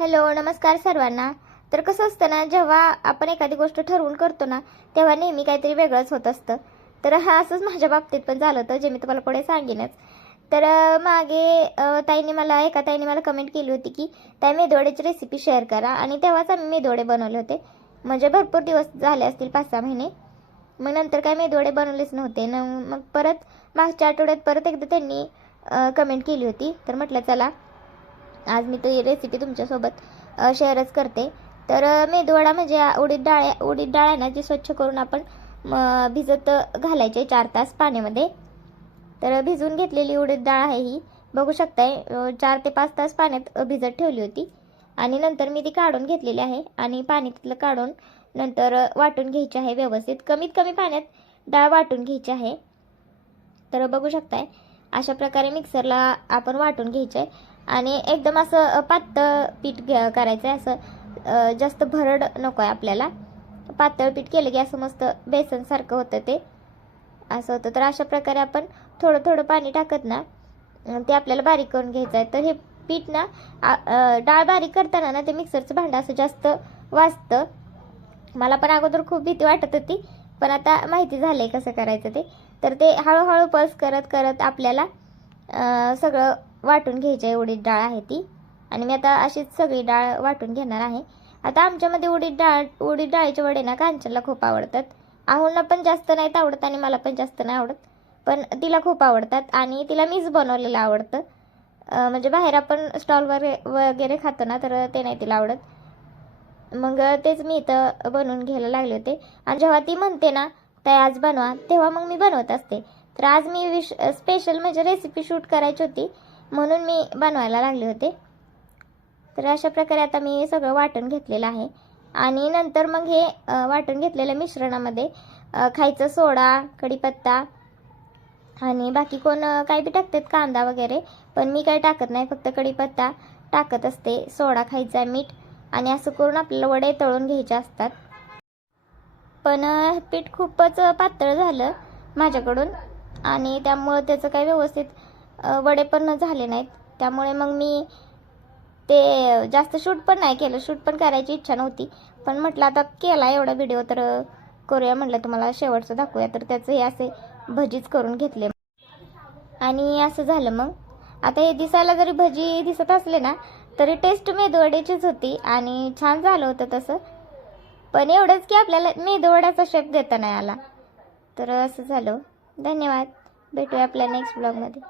Hello, नमस्कार सर्वांना. तर कसं असतं ना, जेव्हा आपण एखादी गोष्ट ठरवून करतो ना, तेव्हा नेहमी काहीतरी वेगळंच होत असतं. तर असंच माझ्या बाबतीत पण झालं होतं, जे मी तुम्हाला पुढे सांगेनच. तर मागे एका ताईने मला कमेंट केली होती की ताई मेदवड्याची रेसिपी शेअर करा, आणि तेव्हाच आम्ही मेदवडे बनवले होते. म्हणजे भरपूर दिवस झाले असतील, 5-6 महिने. मग नंतर काय मेदवडे बनवलेच नव्हते न. मग परत मागच्या आठवड्यात परत एकदा त्यांनी कमेंट केली होती. तर म्हटलं चला, आज मी ती रेसिपी तुमच्यासोबत शेअरच करते. तर मेदूवडा म्हणजे उडीद डाळ आहे ना, जी स्वच्छ करून आपण भिजत घालायचे 4 तास पाण्यामध्ये. तर भिजवून घेतलेली उडीद डाळ आहे ही, बघू शकताय. 4 ते 5 तास पाण्यात भिजत ठेवली होती, आणि नंतर मी ती काढून घेतलेली आहे. आणि पाणी तिथलं काढून नंतर वाटून घ्यायची आहे व्यवस्थित. कमीत कमी पाण्यात डाळ वाटून घ्यायची आहे. तर बघू शकताय, अशा प्रकारे मिक्सरला आपण वाटून घ्यायचं आहे. आणि एकदम असं पातळ पीठ करायचं आहे. असं जास्त भरड नको आहे आपल्याला. पातळ पीठ केलं की असं मस्त बेसनसारखं होतं, ते असं होतं. तर अशा प्रकारे आपण थोडं थोडं पाणी टाकत ना ते आपल्याला बारीक करून घ्यायचं आहे. तर हे पीठ ना, डाळ बारीक करताना ना, ते मिक्सरचं भांडं असं जास्त वाजतं. मला पण अगोदर खूप भीती वाटत होती, पण आता माहिती झालंय कसं करायचं ते. तर ते हळूहळू पल्स करत करत आपल्याला सगळं वाटून घ्यायचं आहे. उडीद डाळ आहे ती, आणि मी आता अशीच सगळी डाळ वाटून घेणार आहे. आता आमच्यामध्ये उडीद डाळीचे वडे ना कांचनला खूप आवडतात. आहोंना पण जास्त नाहीत आवडत, आणि मला पण जास्त नाही आवडत, पण तिला खूप आवडतात. आणि तिला मीच बनवलेलं आवडतं. म्हणजे बाहेर आपण स्टॉलवर वगैरे खातो ना, तर ते नाही तिला आवडत. मग तेच मी इथं बनवून घ्यायला लागले होते. आणि जेव्हा ती म्हणते ना ताई आज बनवा, तेव्हा मग मी बनवत असते. तर आज मी स्पेशल म्हणजे रेसिपी शूट करायची होती, म्हणून मी बनवायला लागले होते. तर अशा प्रकारे आता मी सगळं वाटून घेतलेलं आहे. आणि नंतर मग हे वाटून घेतलेल्या मिश्रणामध्ये खायचा सोडा, कढीपत्ता, आणि बाकी कोण काय बी टाकतात, कांदा वगैरे, पण मी काही टाकत नाही. फक्त कढीपत्ता टाकत असते, सोडा खायचा, मीठ, आणि असं करून आपल्याला वडे तळून घ्यायचे असतात. पण पीठ खूपच पातळ झालं माझ्याकडून, आणि त्यामुळं त्याचं काही व्यवस्थित वडे पण झाले नाहीत. त्यामुळे मग मी ते जास्त शूट पण नाही केलं. शूट पण करायची इच्छा नव्हती, पण म्हटलं आता केला एवढा व्हिडिओ, तर करूया म्हटलं, तुम्हाला शेवटचं दाखवूया. तर त्याचे हे असे भजीच करून घेतले, आणि असं झालं. मग आता हे दिसायला जरी भजी दिसत असले ना, तरी टेस्ट मेदूवड्याचीच होती, आणि छान झालं होतं तसं. पण एवढंच की आपल्याला मेदूवड्याचा शेप देता नाही आला. तर असं झालं. धन्यवाद. भेटूया आपल्या नेक्स्ट ब्लॉगमध्ये.